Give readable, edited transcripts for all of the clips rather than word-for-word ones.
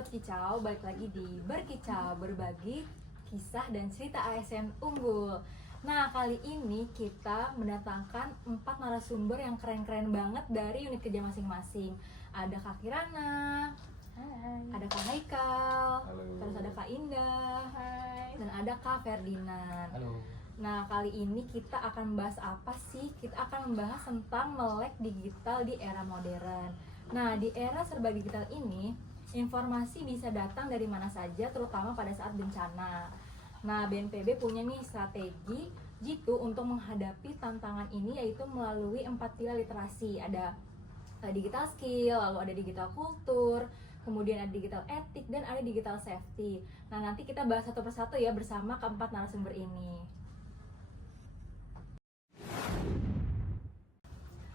Sobat Kicau, balik lagi di Berkicau, berbagi kisah dan cerita ASN unggul. Nah, kali ini kita mendatangkan 4 narasumber yang keren-keren banget dari unit kerja masing-masing. Ada Kak Kirana, Hai. ada Kak Haikal, Halo. terus ada Kak Indah, Hai. dan ada Kak Ferdinand. Halo. Nah, kali ini kita akan membahas apa sih? Kita akan membahas tentang melek digital di era modern. Nah, di era serba digital ini, informasi bisa datang dari mana saja, terutama pada saat bencana. Nah, BNPB punya nih strategi jitu untuk menghadapi tantangan ini, yaitu melalui 4 pilar literasi. Ada digital skill, lalu ada digital kultur, kemudian ada digital etik, dan ada digital safety. Nah, nanti kita bahas satu persatu ya bersama keempat narasumber ini.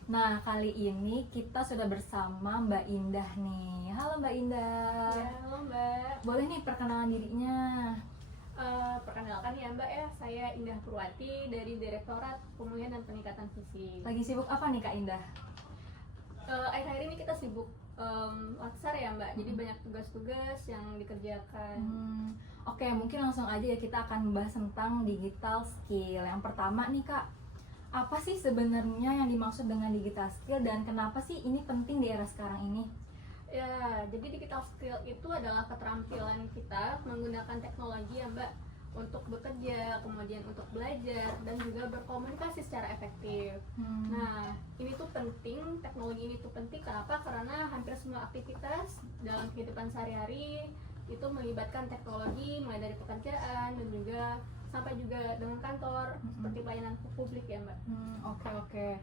Nah, kali ini kita sudah bersama Mbak Indah nih. Halo Mbak Indah. Ya, halo Mbak. Boleh nih perkenalan dirinya. Perkenalkan ya Mbak ya, saya Indah Purwati dari Direktorat Pemulihan dan Peningkatan Fisik. Lagi sibuk apa nih Kak Indah? Akhir-akhir ini kita sibuk laksar ya Mbak, jadi banyak tugas-tugas yang dikerjakan. Oke, mungkin langsung aja ya, kita akan membahas tentang digital skill. Yang pertama nih Kak, apa sih sebenarnya yang dimaksud dengan digital skill dan kenapa sih ini penting di era sekarang ini? Ya, jadi digital skill itu adalah keterampilan kita menggunakan teknologi ya Mbak untuk bekerja, kemudian untuk belajar dan juga berkomunikasi secara efektif. Nah, ini tuh penting, teknologi ini tuh penting kenapa? Karena hampir semua aktivitas dalam kehidupan sehari-hari itu melibatkan teknologi, mulai dari pekerjaan dan juga sampai juga dengan kantor seperti pelayanan publik ya Mbak. Oke.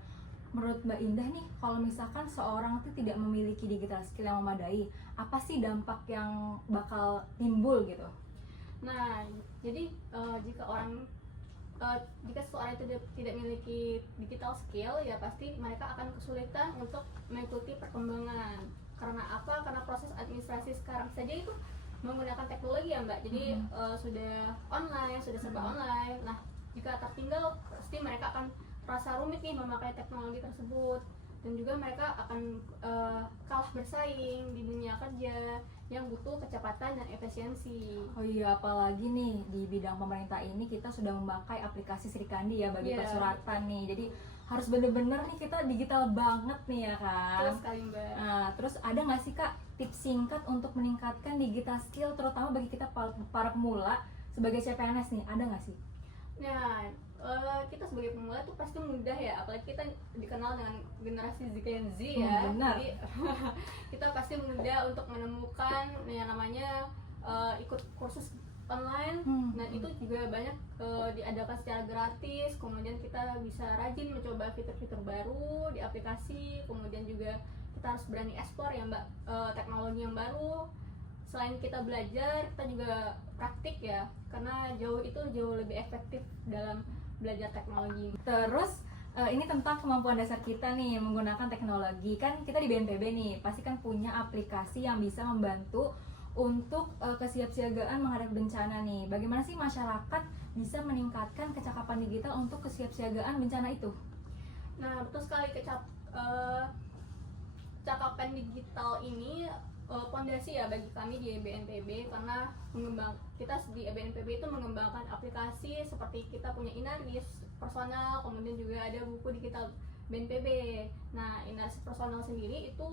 Menurut Mbak Indah nih, kalau misalkan seorang itu tidak memiliki digital skill yang memadai, apa sih dampak yang bakal timbul gitu? Nah, jadi jika seseorang itu tidak memiliki digital skill, ya pasti mereka akan kesulitan untuk mengikuti perkembangan. Karena apa? Karena proses administrasi sekarang saja itu menggunakan teknologi ya Mbak. Jadi sudah online, sudah serba online. Nah, jika tertinggal, pasti mereka akan rasa rumit nih memakai teknologi tersebut, dan juga mereka akan kalah bersaing di dunia kerja yang butuh kecepatan dan efisiensi. Oh iya, apalagi nih di bidang pemerintah ini kita sudah memakai aplikasi Srikandi ya bagi persuratan nih. Jadi harus bener-bener nih kita digital banget nih ya kan. Betul sekali Mbak. Nah, terus ada nggak sih Kak tips singkat untuk meningkatkan digital skill terutama bagi kita para pemula sebagai CPNS nih, ada nggak sih? Nah, kita sebagai pemula tuh pasti mudah ya, apalagi kita dikenal dengan generasi Gen Z ya. Benar. Jadi kita pasti mudah untuk menemukan yang namanya ikut kursus online. Dan itu juga banyak diadakan secara gratis. Kemudian kita bisa rajin mencoba fitur-fitur baru di aplikasi. Kemudian juga kita harus berani eksplor ya Mbak, teknologi yang baru. Selain kita belajar, kita juga praktik ya, karena jauh lebih efektif dalam belajar teknologi. Terus ini tentang kemampuan dasar kita nih menggunakan teknologi. Kan kita di BNPB nih pasti kan punya aplikasi yang bisa membantu untuk kesiapsiagaan menghadapi bencana nih. Bagaimana sih masyarakat bisa meningkatkan kecakapan digital untuk kesiapsiagaan bencana itu? Nah, betul sekali, kecakapan digital ini pondasi ya bagi kami di BNPB, karena kita di BNPB itu mengembangkan aplikasi seperti kita punya Inaris personal, kemudian juga ada buku digital BNPB. Nah, Inaris personal sendiri itu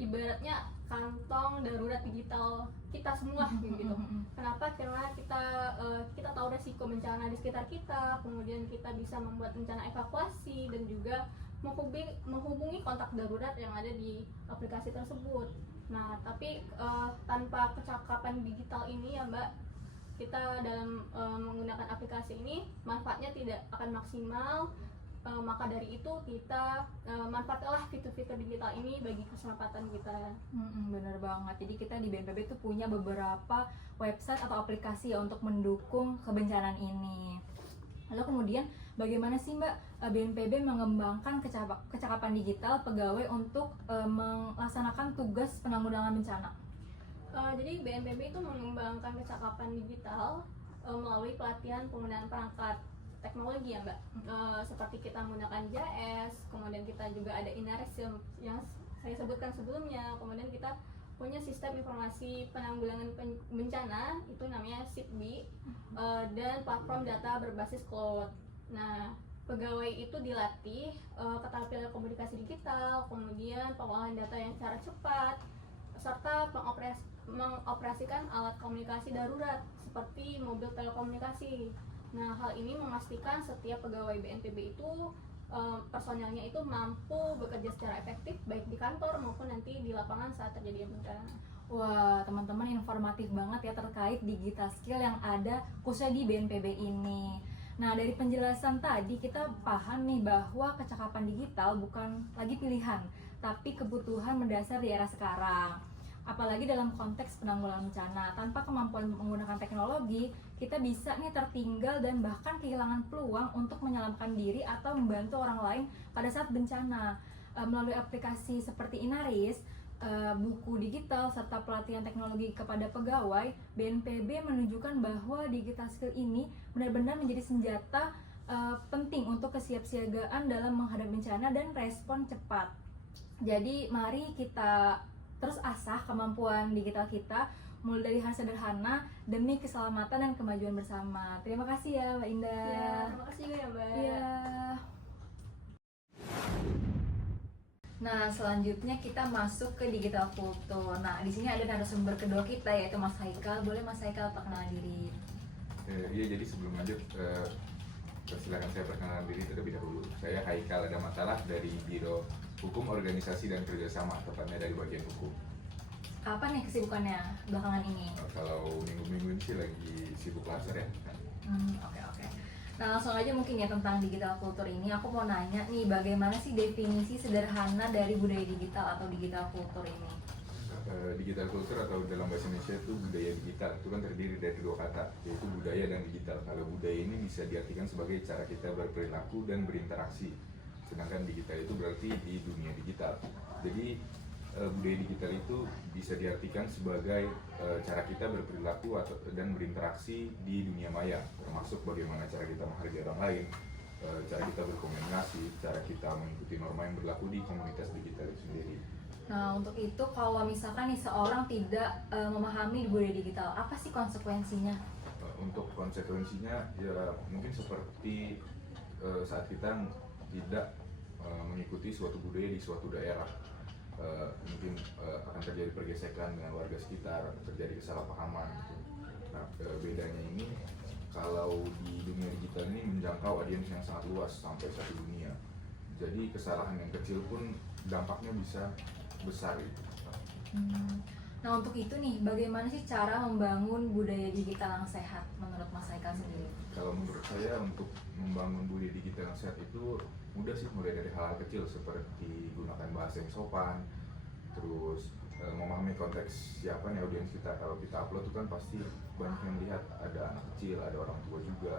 ibaratnya kantong darurat digital kita semua gitu. Kenapa? Karena kita tahu resiko bencana di sekitar kita, kemudian kita bisa membuat rencana evakuasi dan juga menghubungi kontak darurat yang ada di aplikasi tersebut. Nah, tapi tanpa kecakapan digital ini ya Mbak, kita dalam menggunakan aplikasi ini manfaatnya tidak akan maksimal. Maka dari itu kita manfaatkanlah fitur-fitur digital ini bagi keselamatan kita. Bener banget. Jadi kita di BNPB itu punya beberapa website atau aplikasi ya untuk mendukung kebencanaan ini. Lalu kemudian bagaimana sih Mbak BNPB mengembangkan kecakapan digital pegawai untuk melaksanakan tugas penanggulangan bencana? Jadi BNPB itu mengembangkan kecakapan digital melalui pelatihan penggunaan perangkat teknologi ya Mbak. Seperti kita menggunakan JS, kemudian kita juga ada Inaris yang saya sebutkan sebelumnya, kemudian kita punya sistem informasi penanggulangan bencana, itu namanya SIPBI, dan platform data berbasis cloud. Nah, pegawai itu dilatih keterampilan komunikasi digital, kemudian pengolahan data yang secara cepat, serta mengoperasikan alat komunikasi darurat seperti mobil telekomunikasi. Nah, hal ini memastikan setiap pegawai BNPB itu personelnya itu mampu bekerja secara efektif baik di kantor maupun nanti di lapangan saat terjadi bencana. Wah, teman-teman informatif banget ya terkait digital skill yang ada khususnya di BNPB ini. Nah, dari penjelasan tadi kita paham nih bahwa kecakapan digital bukan lagi pilihan, tapi kebutuhan mendasar di era sekarang. Apalagi dalam konteks penanggulangan bencana, tanpa kemampuan menggunakan teknologi, kita bisa nih tertinggal dan bahkan kehilangan peluang untuk menyelamatkan diri atau membantu orang lain pada saat bencana. Melalui aplikasi seperti Inaris, buku digital, serta pelatihan teknologi kepada pegawai, BNPB menunjukkan bahwa digital skill ini benar-benar menjadi senjata penting untuk kesiapsiagaan dalam menghadapi bencana dan respon cepat. Jadi mari kita terus asah kemampuan digital kita mulai dari hal sederhana demi keselamatan dan kemajuan bersama. Terima kasih ya Mbak Indah. Ya, terima kasih juga ya Mbak. Iya. Nah, selanjutnya kita masuk ke digital kultur. Nah, di sini ada narasumber kedua kita yaitu Mas Haikal. Boleh Mas Haikal perkenalan diri? Iya, jadi sebelum lanjut, silakan saya perkenalan diri terlebih dahulu. Saya Haikal Ada Masalah dari Biro Hukum Organisasi dan Kerjasama, tepatnya dari bagian hukum. Apa nih kesibukannya belakangan ini? Kalau minggu-minggu ini sih lagi sibuk laser ya. Oke. Nah, langsung aja mungkin ya tentang digital kultur ini. Aku mau nanya nih, bagaimana sih definisi sederhana dari budaya digital atau digital kultur ini? Digital kultur atau dalam bahasa Indonesia itu budaya digital, itu kan terdiri dari dua kata, yaitu budaya dan digital. Kalau budaya ini bisa diartikan sebagai cara kita berperilaku dan berinteraksi, sedangkan digital itu berarti di dunia digital. Jadi budaya digital itu bisa diartikan sebagai cara kita berperilaku dan berinteraksi di dunia maya, termasuk bagaimana cara kita menghargai orang lain, cara kita berkomunikasi, cara kita mengikuti norma yang berlaku di komunitas digital itu sendiri. Nah, untuk itu kalau misalkan nih seorang tidak memahami budaya digital, apa sih konsekuensinya? Untuk konsekuensinya ya mungkin seperti saat kita tidak mengikuti suatu budaya di suatu daerah, mungkin akan terjadi pergesekan dengan warga sekitar, terjadi kesalahpahaman gitu. Nah, bedanya ini kalau di dunia digital ini menjangkau audiens yang sangat luas sampai satu dunia. Jadi kesalahan yang kecil pun dampaknya bisa besar gitu. Nah, untuk itu nih, bagaimana sih cara membangun budaya digital yang sehat menurut Mas Haikal sendiri? Kalau menurut saya untuk membangun budaya digital yang sehat itu mudah sih, mulai dari hal-hal kecil seperti gunakan bahasa yang sopan, terus memahami konteks siapa nih audiens kita. Kalau kita upload itu kan pasti banyak yang lihat, ada anak kecil, ada orang tua juga.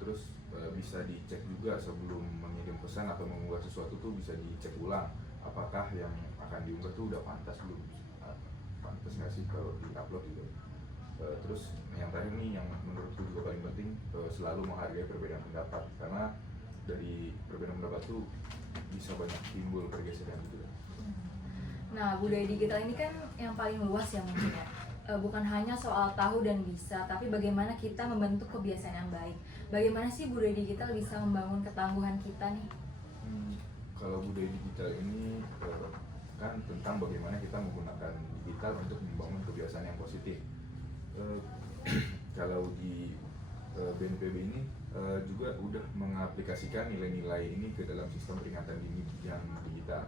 Terus bisa dicek juga sebelum mengirim pesan atau mengunggah sesuatu tuh bisa dicek ulang apakah yang akan diunggah tuh udah pantas belum, pantas nggak sih kalau diupload gitu. Terus yang terakhir nih yang menurutku juga paling penting, selalu menghargai perbedaan pendapat, karena dari perbedaan pendapat tuh bisa banyak timbul pergeseran gitu. Nah, budaya digital ini kan yang paling luas ya mungkin ya. Bukan hanya soal tahu dan bisa, tapi bagaimana kita membentuk kebiasaan yang baik. Bagaimana sih budaya digital bisa membangun ketangguhan kita nih? Kalau budaya digital ini kan tentang bagaimana kita menggunakan digital untuk membangun kebiasaan yang positif. Kalau di BNPB ini juga udah mengaplikasikan nilai-nilai ini ke dalam sistem peringatan dini yang digital.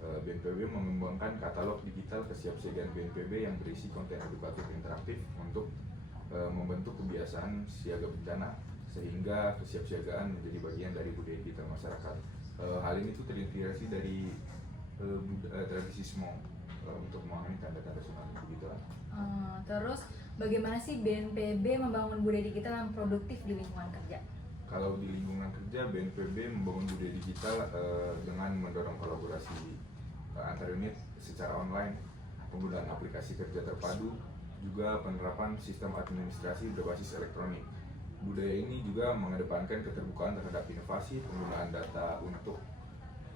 BNPB mengembangkan katalog digital kesiapsiagaan BNPB yang berisi konten edukatif interaktif untuk membentuk kebiasaan siaga bencana, sehingga kesiapsiagaan menjadi bagian dari budaya digital masyarakat. Hal ini tuh terinspirasi dari tradisi Smong untuk memahami tanda-tanda tsunami digital. Terus bagaimana sih BNPB membangun budaya digital yang produktif di lingkungan kerja? Kalau di lingkungan kerja, BNPB membangun budaya digital dengan mendorong kolaborasi antar unit secara online, penggunaan aplikasi kerja terpadu, juga penerapan sistem administrasi berbasis elektronik. Budaya ini juga mengedepankan keterbukaan terhadap inovasi, penggunaan data untuk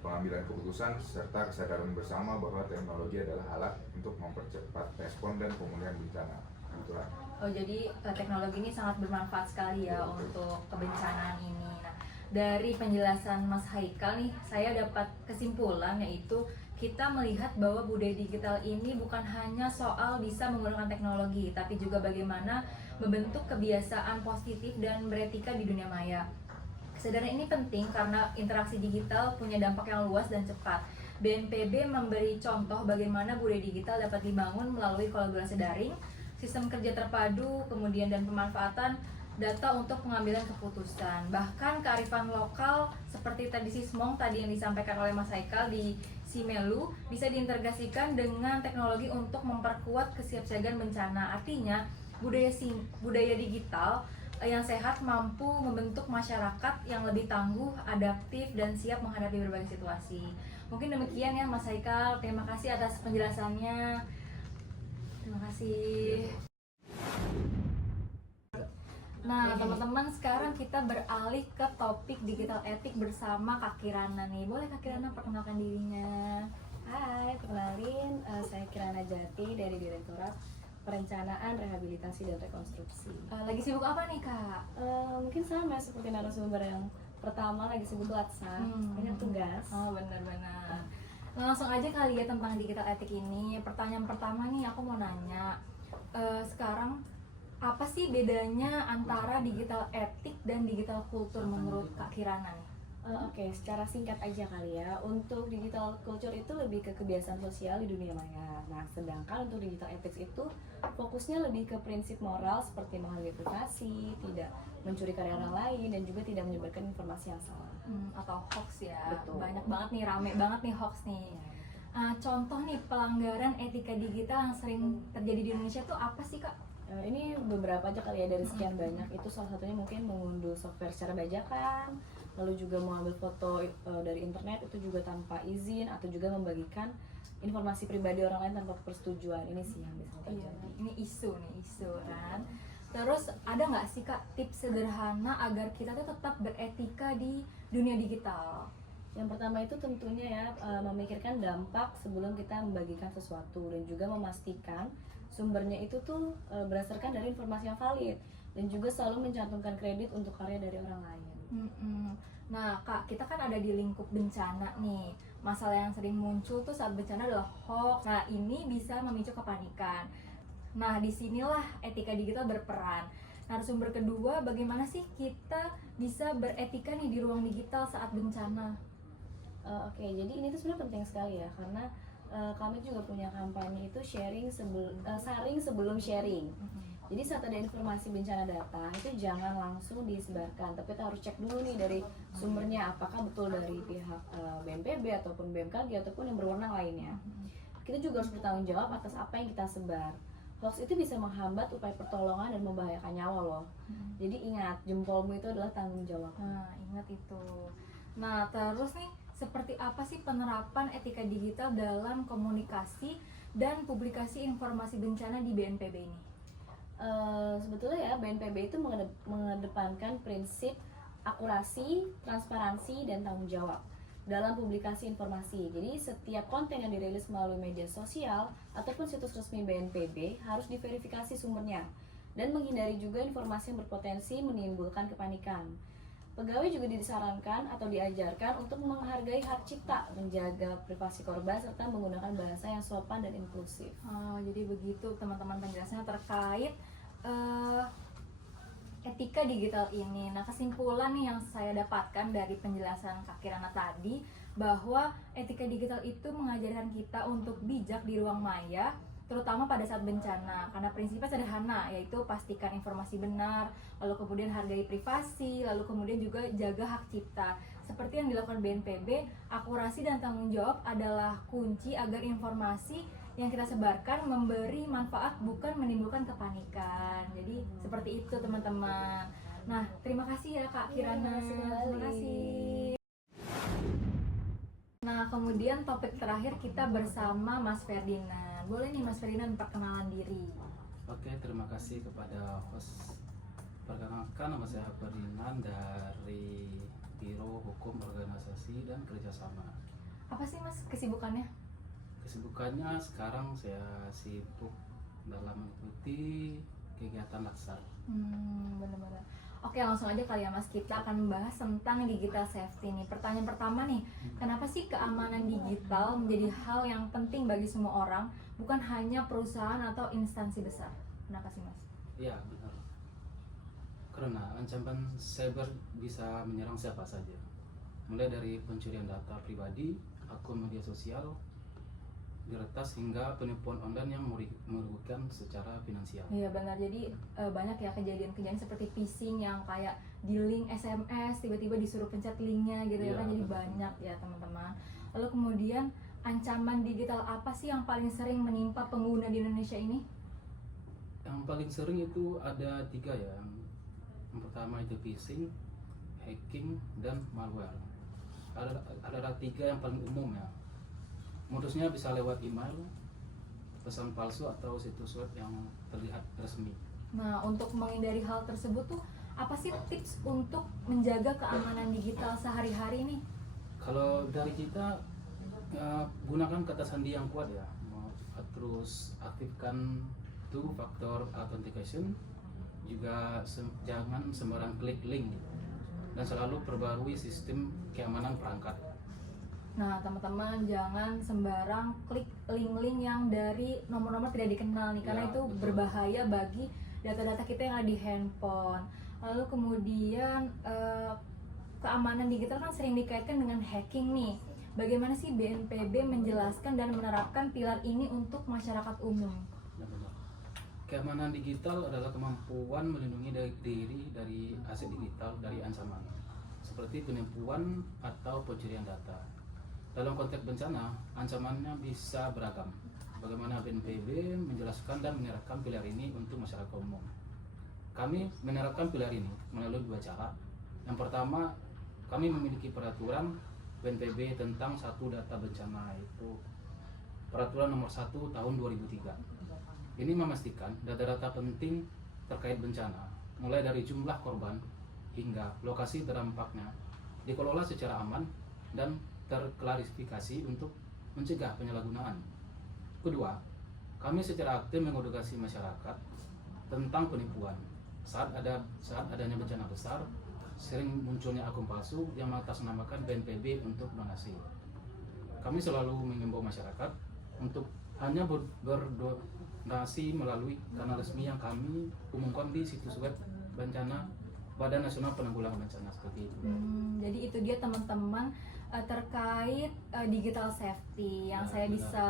pengambilan keputusan serta kesadaran bersama bahwa teknologi adalah alat untuk mempercepat respon dan pemulihan bencana. Itulah. Oh, jadi teknologi ini sangat bermanfaat sekali ya untuk kebencanaan ini. Nah, dari penjelasan Mas Haikal nih, saya dapat kesimpulan yaitu kita melihat bahwa budaya digital ini bukan hanya soal bisa menggunakan teknologi, tapi juga bagaimana membentuk kebiasaan positif dan beretika di dunia maya. Kesadaran ini penting karena interaksi digital punya dampak yang luas dan cepat. BNPB memberi contoh bagaimana budaya digital dapat dibangun melalui kolaborasi daring, sistem kerja terpadu, kemudian dan pemanfaatan data untuk pengambilan keputusan. Bahkan kearifan lokal seperti tradisi Smong tadi yang disampaikan oleh Mas Haikal di Simelu bisa diintegrasikan dengan teknologi untuk memperkuat kesiapsiagaan bencana. Artinya budaya digital yang sehat mampu membentuk masyarakat yang lebih tangguh, adaptif, dan siap menghadapi berbagai situasi. Mungkin demikian ya Mas Haikal. Terima kasih atas penjelasannya. Terima kasih. Nah, teman-teman, sekarang kita beralih ke topik digital etik bersama Kak Kirana nih. Boleh Kak Kirana perkenalkan dirinya? Hai, perkenalin, saya Kirana Jati dari Direktorat Perencanaan, Rehabilitasi, dan Rekonstruksi. Lagi sibuk apa nih Kak? Mungkin sama seperti narasumber yang pertama, lagi sibuk laksa, banyak tugas. Oh, benar-benar. Langsung aja kali ya tentang digital etik ini. Pertanyaan pertama nih aku mau nanya, sekarang apa sih bedanya antara digital etik dan digital kultur menurut Kak Kirana nih? Oke, secara singkat aja kali ya. Untuk digital culture itu lebih ke kebiasaan sosial di dunia maya. Nah, sedangkan untuk digital ethics itu fokusnya lebih ke prinsip moral seperti menghargai privasi, tidak mencuri karya orang lain, dan juga tidak menyebarkan informasi yang salah. Atau hoax ya. Betul. Banyak banget nih, rame banget nih hoax nih. Contoh nih pelanggaran etika digital yang sering terjadi di Indonesia tuh apa sih Kak? Ini beberapa aja kali ya dari sekian banyak. Itu salah satunya mungkin mengunduh software secara bajakan, lalu juga mengambil foto dari internet itu juga tanpa izin, atau juga membagikan informasi pribadi orang lain tanpa persetujuan. Ini sih yang biasanya terjadi. Ini isu kan. Terus ada nggak sih Kak tips sederhana agar kita tuh tetap beretika di dunia digital? Yang pertama itu tentunya ya memikirkan dampak sebelum kita membagikan sesuatu, dan juga memastikan sumbernya itu tuh berdasarkan dari informasi yang valid, dan juga selalu mencantumkan kredit untuk karya dari orang lain. Nah Kak, kita kan ada di lingkup bencana nih. Masalah yang sering muncul tuh saat bencana adalah hoax. Nah ini bisa memicu kepanikan. Nah disinilah etika digital berperan. Narasumber kedua, bagaimana sih kita bisa beretika nih di ruang digital saat bencana? Oke, jadi ini tuh sebenarnya penting sekali ya, karena kami juga punya kampanye itu saring sebelum sharing. Jadi saat ada informasi bencana datang itu jangan langsung disebarkan, tapi kita harus cek dulu nih dari sumbernya, apakah betul dari pihak BNPB ataupun BMKG ataupun yang berwenang lainnya. Kita juga harus bertanggung jawab atas apa yang kita sebar. Hoax itu bisa menghambat upaya pertolongan dan membahayakan nyawa loh. Jadi ingat, jempolmu itu adalah tanggung jawab. Nah, ingat itu. Nah, terus nih, seperti apa sih penerapan etika digital dalam komunikasi dan publikasi informasi bencana di BNPB ini? Sebetulnya ya, BNPB itu mengedepankan prinsip akurasi, transparansi, dan tanggung jawab dalam publikasi informasi. Jadi setiap konten yang dirilis melalui media sosial ataupun situs resmi BNPB harus diverifikasi sumbernya, dan menghindari juga informasi yang berpotensi menimbulkan kepanikan. Pegawai juga disarankan atau diajarkan untuk menghargai hak cipta, menjaga privasi korban, serta menggunakan bahasa yang sopan dan inklusif. Jadi begitu teman-teman penjelasannya terkait etika digital ini. Nah, kesimpulan nih yang saya dapatkan dari penjelasan Kak Kirana tadi, bahwa etika digital itu mengajarkan kita untuk bijak di ruang maya, terutama pada saat bencana, karena prinsipnya sederhana, yaitu pastikan informasi benar, lalu kemudian hargai privasi, lalu kemudian juga jaga hak cipta. Seperti yang dilakukan BNPB, akurasi dan tanggung jawab adalah kunci agar informasi yang kita sebarkan memberi manfaat, bukan menimbulkan kepanikan. Jadi seperti itu teman-teman. Nah, terima kasih ya Kak Kirana. Terima kasih. Nah, kemudian topik terakhir kita bersama Mas Ferdinand. Boleh nih Mas Ferdinand perkenalan diri. Oke, terima kasih kepada host. Perkenalkan, nama saya Ferdinand dari Biro Hukum Organisasi dan Kerjasama. Apa sih Mas kesibukannya? Kesibukannya sekarang saya sibuk dalam mengikuti kegiatan latsar. Bener-bener. Oke, langsung aja kali ya Mas, kita akan membahas tentang digital safety nih. Pertanyaan pertama nih, kenapa sih keamanan digital menjadi hal yang penting bagi semua orang, bukan hanya perusahaan atau instansi besar? Kenapa sih Mas? Ya, benar. Karena ancaman cyber bisa menyerang siapa saja. Mulai dari pencurian data pribadi, akun media sosial, diretas hingga penipuan online yang merugikan secara finansial. Iya benar, jadi banyak ya kejadian-kejadian seperti phishing yang kayak di link SMS tiba-tiba disuruh pencet linknya gitu ya Iya, kan, jadi betul. banyak ya teman-teman. Lalu kemudian ancaman digital apa sih yang paling sering menimpa pengguna di Indonesia ini? Yang paling sering itu ada 3 ya. Yang pertama itu phishing, hacking, dan malware. Ada 3 yang paling umum ya. Modusnya bisa lewat email, pesan palsu, atau situs web yang terlihat resmi. Nah, untuk menghindari hal tersebut tuh apa sih tips untuk menjaga keamanan digital sehari-hari nih? Kalau dari kita, gunakan kata sandi yang kuat ya. Terus aktifkan two factor authentication. Juga jangan sembarang klik link gitu. Dan selalu perbarui sistem keamanan perangkat. Nah, teman-teman jangan sembarang klik link-link yang dari nomor-nomor tidak dikenal nih, karena Ya, itu betul. berbahaya bagi data-data kita yang ada di handphone. Lalu kemudian keamanan digital kan sering dikaitkan dengan hacking nih. Bagaimana sih BNPB menjelaskan dan menerapkan pilar ini untuk masyarakat umum? Ya, benar. Keamanan digital adalah kemampuan melindungi diri dari aset digital dari ancaman seperti penipuan atau pencurian data. Dalam konteks bencana, ancamannya bisa beragam. Bagaimana BNPB menjelaskan dan menerapkan pilar ini untuk masyarakat umum? Kami menerapkan pilar ini melalui 2 cara. Yang pertama, kami memiliki peraturan BNPB tentang satu data bencana, yaitu Peraturan Nomor 1 Tahun 2003. Ini memastikan data-data penting terkait bencana, mulai dari jumlah korban hingga lokasi terdampaknya, dikelola secara aman dan terklarifikasi untuk mencegah penyalahgunaan. Kedua, kami secara aktif mengedukasi masyarakat tentang penipuan. Saat adanya bencana besar, sering munculnya akun palsu yang mengatasnamakan BNPB untuk donasi. Kami selalu mengimbau masyarakat untuk hanya berdonasi melalui kanal resmi yang kami umumkan di situs web bencana Badan Nasional Penanggulangan Bencana, seperti itu. Jadi itu dia teman-teman terkait digital safety yang Ya, saya benar. bisa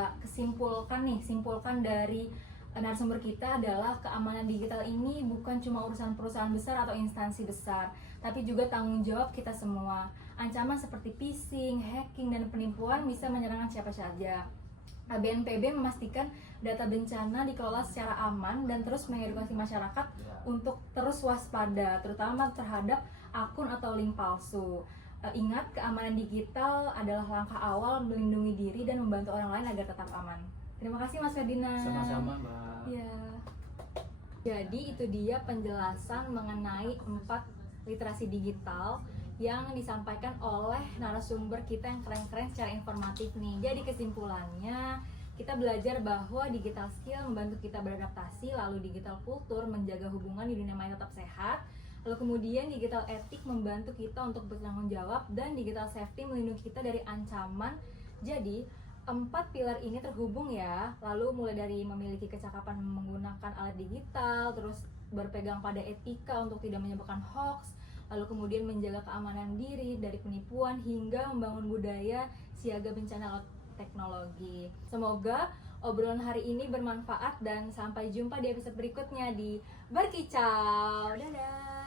simpulkan dari narasumber kita adalah keamanan digital ini bukan cuma urusan perusahaan besar atau instansi besar, tapi juga tanggung jawab kita semua. Ancaman seperti phishing, hacking, dan penipuan bisa menyerang siapa saja. BNPB memastikan data bencana dikelola secara aman dan terus mengedukasi masyarakat Ya. untuk terus waspada, terutama terhadap akun atau link palsu. Ingat, keamanan digital adalah langkah awal melindungi diri dan membantu orang lain agar tetap aman. Terima kasih Mas Ferdinand. Sama-sama, Mbak. Ya. Jadi itu dia penjelasan mengenai 4 literasi digital yang disampaikan oleh narasumber kita yang keren-keren secara informatif nih. Jadi kesimpulannya, kita belajar bahwa digital skill membantu kita beradaptasi, lalu digital kultur menjaga hubungan di dunia maya tetap sehat, lalu kemudian digital etik membantu kita untuk bertanggung jawab, dan digital safety melindungi kita dari ancaman. Jadi 4 pilar ini terhubung ya, lalu mulai dari memiliki kecakapan menggunakan alat digital, terus berpegang pada etika untuk tidak menyebarkan hoax, lalu kemudian menjaga keamanan diri dari penipuan, hingga membangun budaya siaga bencana lewat teknologi. Semoga obrolan hari ini bermanfaat dan sampai jumpa di episode berikutnya di Berkicau. Dadah.